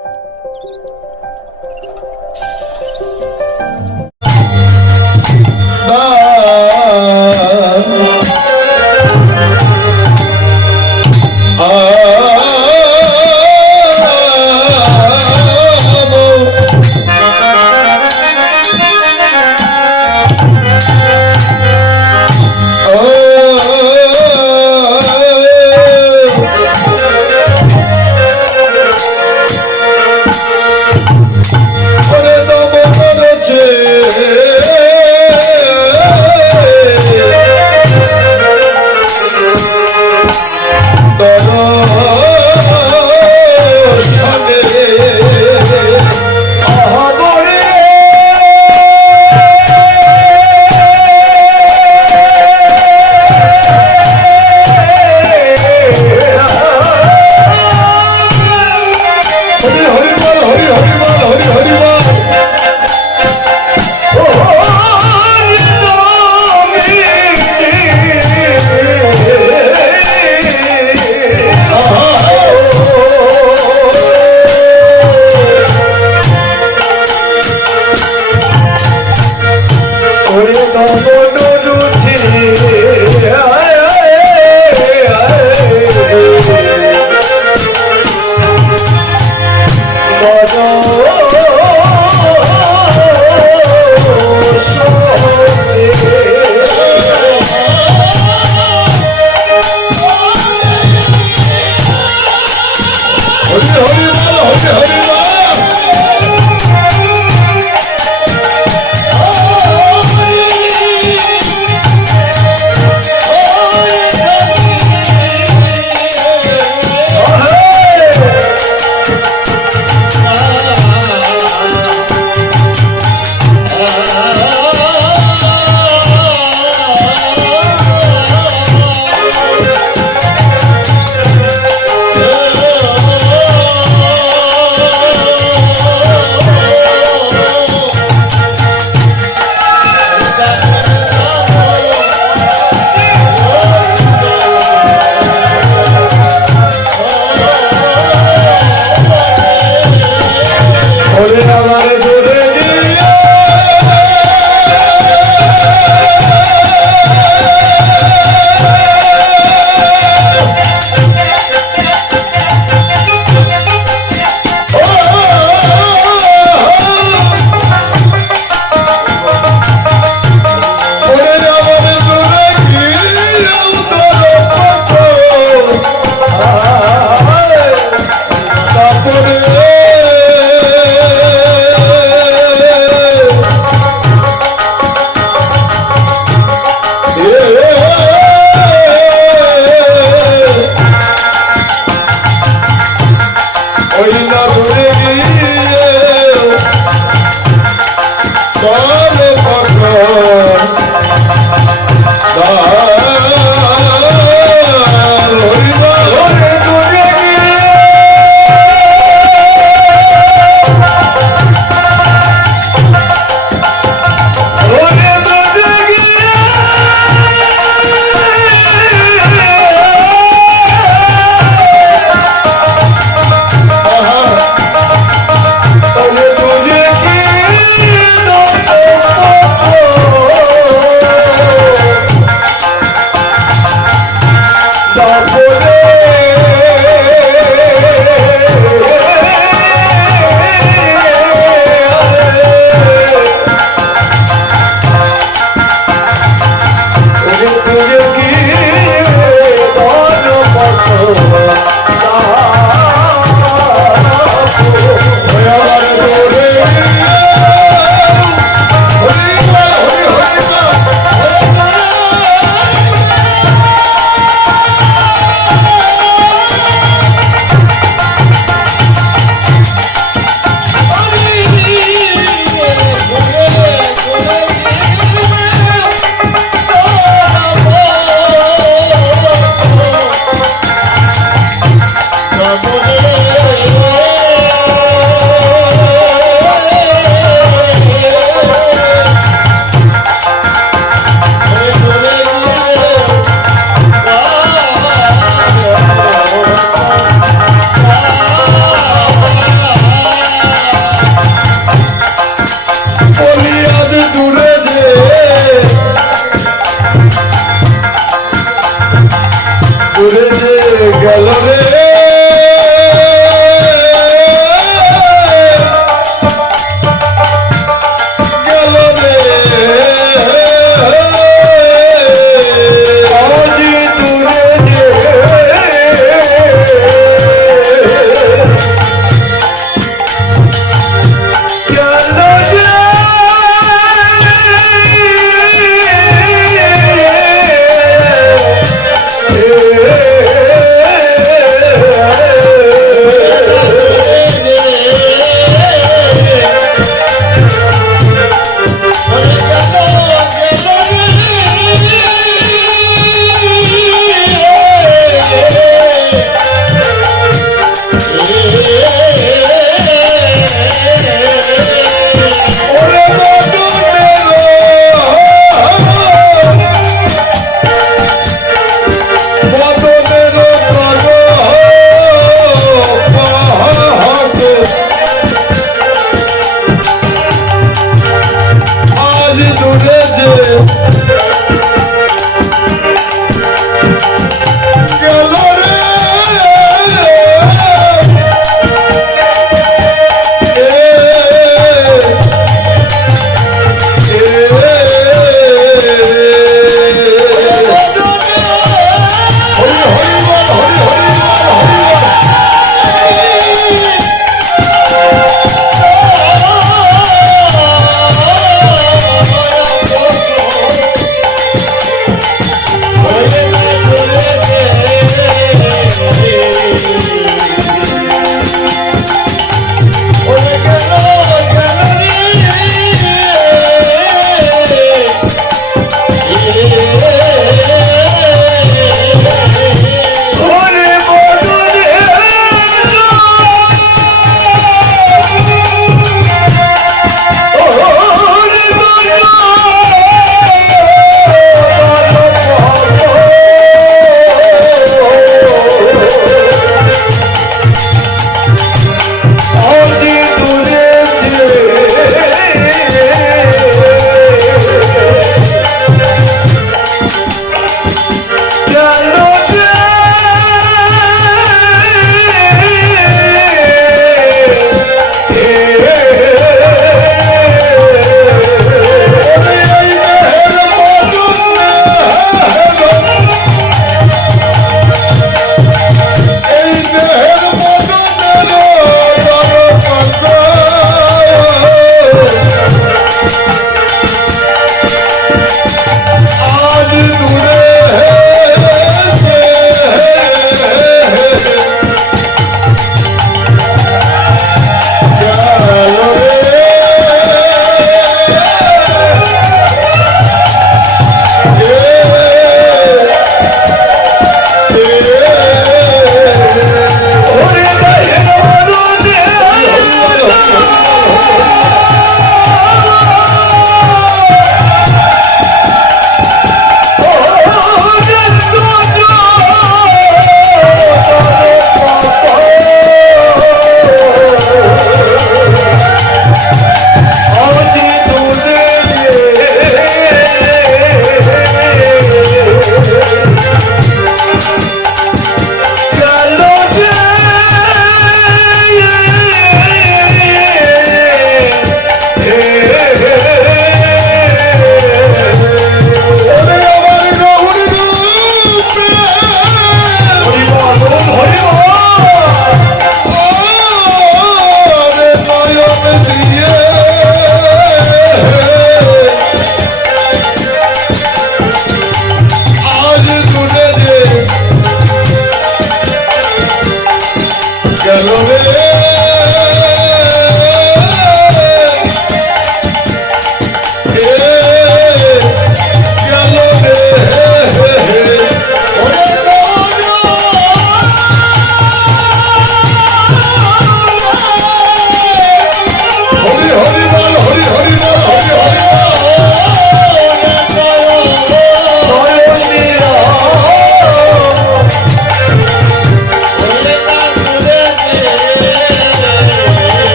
ওরে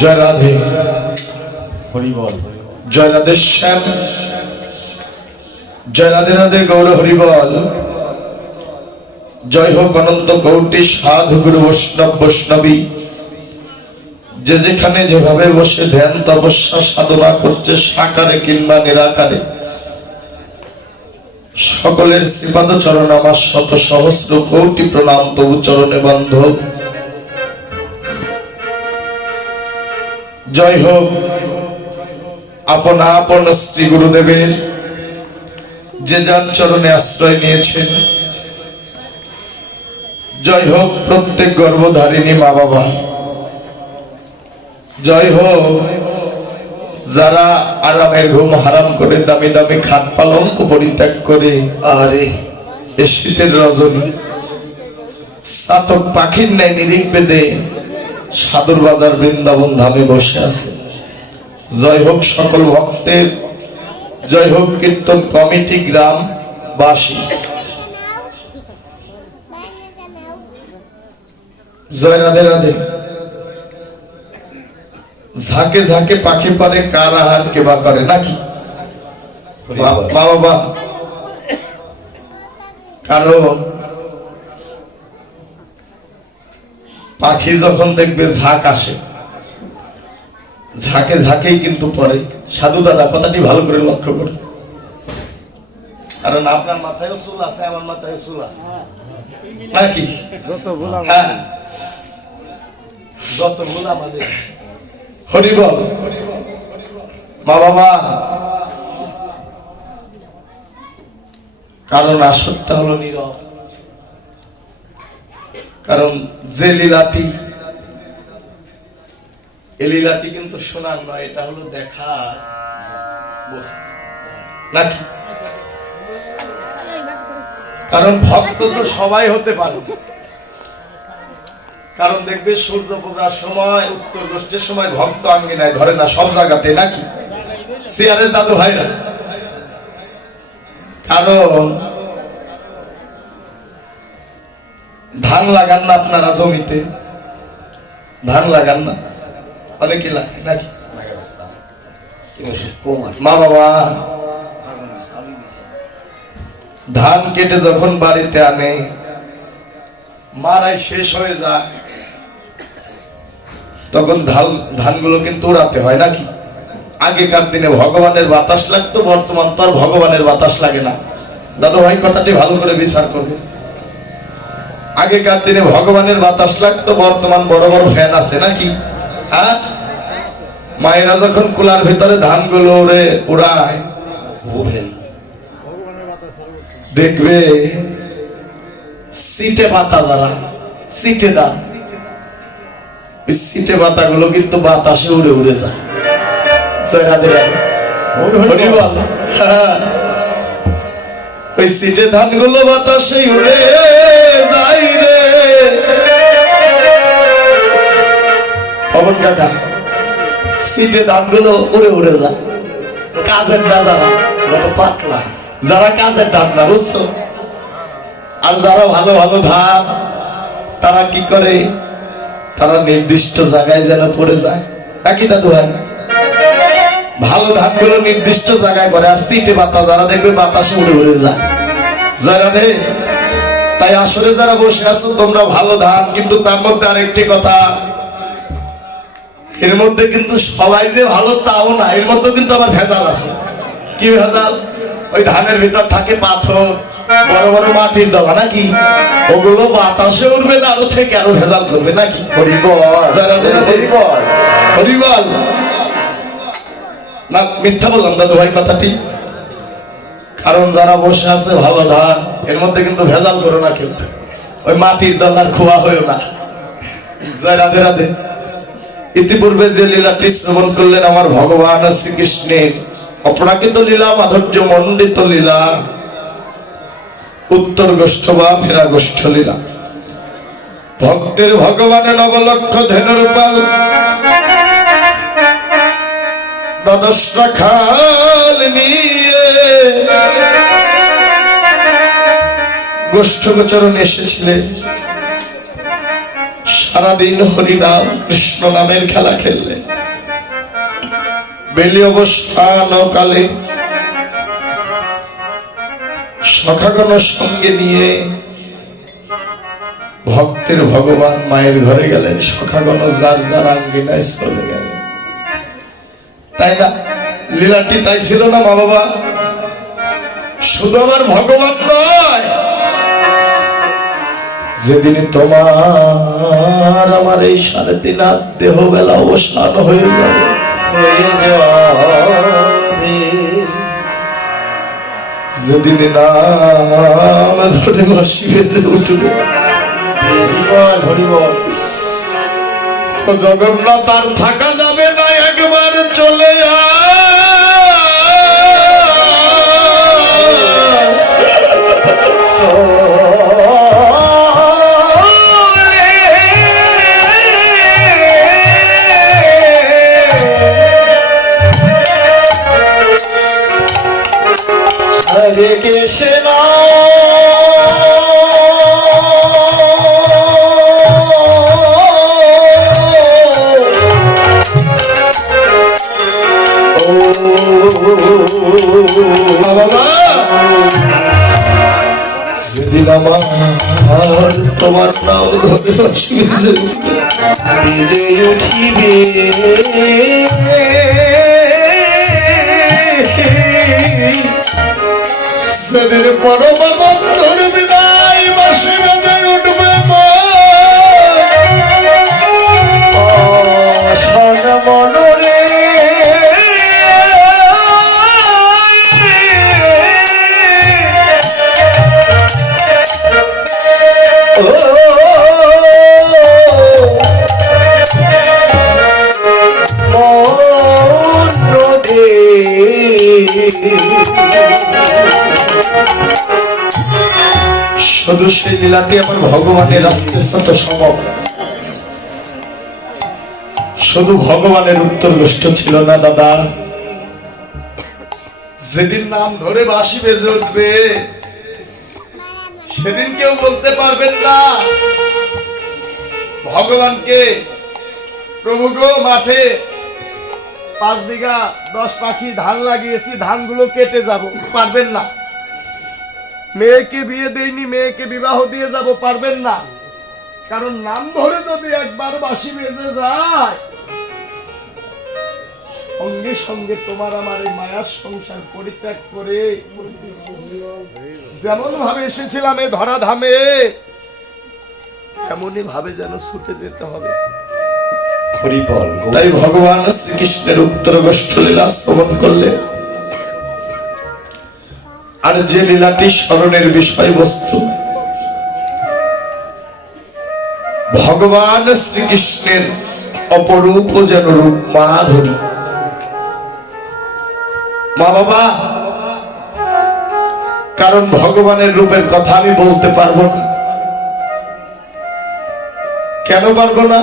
জয় রাধে। হরিবল জয় রাধে শ্যাম। জয় রাধে রাধে গৌর হরিবল জয় হোক অনন্ত কৌটি সাধু গুরু বৈষ্ণব বৈষ্ণবী। যে যেখানে যেভাবে বসে ধ্যান তপস্যা সাধনা করছে সাকারে কিংবা নিরাকারে। সকলের শ্রীপাদ চরণ আমার শত সহস্র কৌটি প্রণাম তবু চরণে বান্ধব জয় হোক। আপন আপন শ্রী গুরুদেবের যে যার চরণে আশ্রয় নিয়েছেন। জয় হোক প্রত্যেক গর্ভধারিণী মা বাবা। জয় হোক যারা আরামের ঘুম হারাম করে দামি দামি খাট পালঙ্ক পরিত্যাগ করে। আরে। শীতের রজনী। সাতক পাখির ন্যায় নিরিখ বেঁধে সাদুর বাজার বৃন্দাবন ধামে বসে আছে। জয় হোক সকল ভক্তের জয় হোক কীর্তন কমিটি গ্রাম বাসী। জয় রাধে রাধে। ঝাঁকে ঝাঁকে পাখি পারে কার আহার কেবা করে নাকি? মা বাবা। কারণ পাখি যখন দেখবে ঝাঁক আসে ঝাঁকে ঝাঁকেই কিন্তু পরে সাধু দাদা কথাটি ভালো করে লক্ষ্য করে কারণ আপনার মাথায় চুল আছে আমার মাথায় চুল আছে। নাকি? হ্যাঁ। যত ভুল আমাদের। হরিবল মা বাবা। কারণ আসরটা হলো নীরব। কারণ যে লীলাটি, এই লীলাটি কিন্তু শোনার নয়, এটা হলো দেখার বস্তু। নাকি? কারণ ভক্ত তো সবাই হতে পারে। কারণ দেখবে সূর্য পূজার সময়, উত্তর গোষ্ঠীর সময় ভক্ত আঙ্গিনায় ঘরে না, সব জায়গাতে, নাকি? সিয়ারের দাদু হয় না কারণ ধান লাগান না আপনারা জমিতে? ধান লাগান না? অনেকে লাগে নাকি? মা বাবা। ধান কেটে যখন বাড়িতে আনে, মারাই শেষ হয়ে যায়। তখন ধান ধানগুলো কিন্তু উড়াতে হয় নাকি? আগেকার দিনে ভগবানের বাতাস লাগতো, বর্তমান তো আর ভগবানের বাতাস লাগে না। দাদু ভাই, কথাটি ভালো করে বিচার করবে আগেকার দিনে ভগবানের বাতাস লাগতো বর্তমান বড় বড় ফ্যান আছে নাকি? হ্যাঁ? মায়েরা যখন কুলার ভিতরে ধানগুলো উড়ে উড়ায় দেখবে সিটে পাতা যারা সিটে ওই সিটে পাতাগুলো কিন্তু বাতাসে উড়ে উড়ে যায়। হ্যাঁ। ওই সিটে ধানগুলো বাতাসে উড়ে যায়। পবন কাকা সিটে ধানগুলো উড়ে উড়ে যায়। কাজের না যারা পাতলা। যারা কাজের ধান না, বুঝছ? আর যারা ভালো ভালো ধান, তারা কি করে? তারা নির্দিষ্ট জায়গায় যেন পড়ে যায়। নাকি দাদু ভাই? ভালো ধানগুলো নির্দিষ্ট জায়গায় করে আর সিটে পাতা যারা দেখবে বাতাসে উড়ে উড়ে যায়। যারা দে তাই আসলে যারা বসে আছো, তোমরা ভালো ধান, কিন্তু তার মধ্যে আরেকটি কথা। এর মধ্যে কিন্তু সবাই যে ভালো তাও না এর মধ্যে কিন্তু আবার ভেজাল আছে। কি ভেজাল? ওই ধানের ভিতর থাকে পাথর বড় বড় মাটির দলা নাকি? ওগুলো বাতাসে উঠবে না আরও থেকে আরও ভেজাল করবে নাকি? হরিবল। না মিথ্যা বললাম দাদু ভাই কথাটি। কারণ যারা বসে আছে ভালো ধান এর মধ্যে কিন্তু ভেজাল করো না কেউ। ওই মাটির দলার খোয়া হয়েও না। জয় রাধে রাধে। ইতিপূর্বে যে লীলাটি শ্রবণ করলেন আমার ভগবান শ্রীকৃষ্ণের অপরাকিত লীলা মাধুর্য মণ্ডিত লীলা, উত্তর গোষ্ঠ বা ফেরা গোষ্ঠ লীলা। ভক্তের ভগবানের নবলক্ষ ধেনুর পাল দ্বাদশটা খাল নিয়ে গোষ্ঠ গোচরণ এসেছিলেন। সারাদিন হরিনাম, কৃষ্ণ নামের খেলা খেললেন বেলি অবস্থান কালে সখাগণ সঙ্গে নিয়ে ভক্তের ভগবান মায়ের ঘরে গেলেন। সখাগণ যার যার আঙ্গিনায় চলে গেলেন। তাই না? লীলাটি তাই ছিল না মা বাবা? শুধু আমার ভগবান নয় যেদিন তোমার আমার এই সাড়ে তিন হাত দেহ বেলা অবসান হয়ে যাবে। যেদিন নাম ধরে বসিবে যে উঠবে। জগন্নাথ আর থাকা যাবে না একবার চলে হরে কৃষ্ণ সেদিন আমার তোমার নাম ধরে বসিবে যে উঠবে ধীরে উঠিবে শুধু সেই লীলাটি আমার ভগবানের আস্তে সাথে সম্ভব শুধু ভগবানের উত্তর গোষ্ঠ ছিল না, দাদা। যেদিন নাম ধরে বাসি বেজে উঠবে সেদিন কেউ বলতে পারবেন না, ভগবানকে, প্রভু গো, মাঠে পাঁচ বিঘা দশ পাখি ধান লাগিয়েছি, ধানগুলো কেটে যাব। পারবেন না। মেয়েকে বিয়ে দেইনি মেয়েকে বিবাহ দিয়ে যাব পারবেন না। কারণ নাম ধরে যদি একবার বাসি বেজে যায় সঙ্গে সঙ্গে তোমার আমার এই মায়ার সংসার পরিত্যাগ করে যেমন ভাবে এসেছিলাম এই ধরা ধামে এমনই ভাবে যেন ছুটে যেতে হবে। তাই ভগবান শ্রীকৃষ্ণের উত্তর গোষ্ঠ লীলা শ্রবণ করলে আর যে লীলাটি স্মরণের বিষয়বস্তু, ভগবান শ্রীকৃষ্ণের অপরূপ যেন রূপ মাধুরী। মা বাবা, কারণ ভগবানের রূপের কথা আমি বলতে পারব না। কেন পারব না?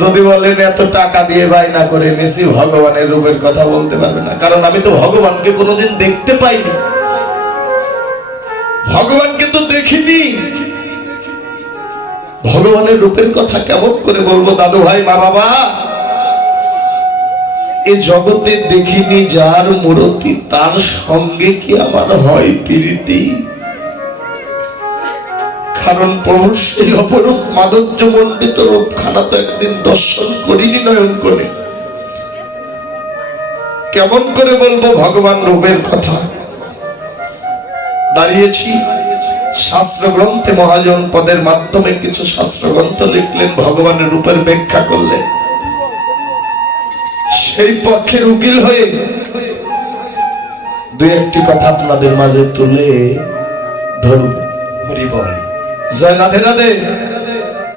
যদি বলেন, এত টাকা দিয়ে বায়না করে মেসি ভগবানের রূপের কথা বলতে পারবে না। কারণ আমি তো ভগবানকে কোনোদিন দেখতে পাইনি। ভগবানকে তো দেখিনি। ভগবানের রূপের কথা কেমন করে বলব, দাদু ভাই, মা বাবা? এ জগতে দেখিনি যার মূরতি, তার সঙ্গে কি আমার হয় প্রীতি? কারণ প্রভু সেই অপরূপ মাধুর্য মণ্ডিত রূপখানা তো একদিন দর্শন করিনি, নয়ন করে কেমন করে বলব ভগবান রূপের কথা? দাঁড়িয়েছি শাস্ত্র গ্রন্থে মহাজন পদের মাধ্যমে কিছু শাস্ত্র গ্রন্থ লিখলেন ভগবানের রূপের ব্যাখ্যা করলেন। সেই পক্ষের উকিল হয়ে দুই একটি কথা আপনাদের মাঝে তুলে ধরব। হরিবল। জয় রাধে রাধে।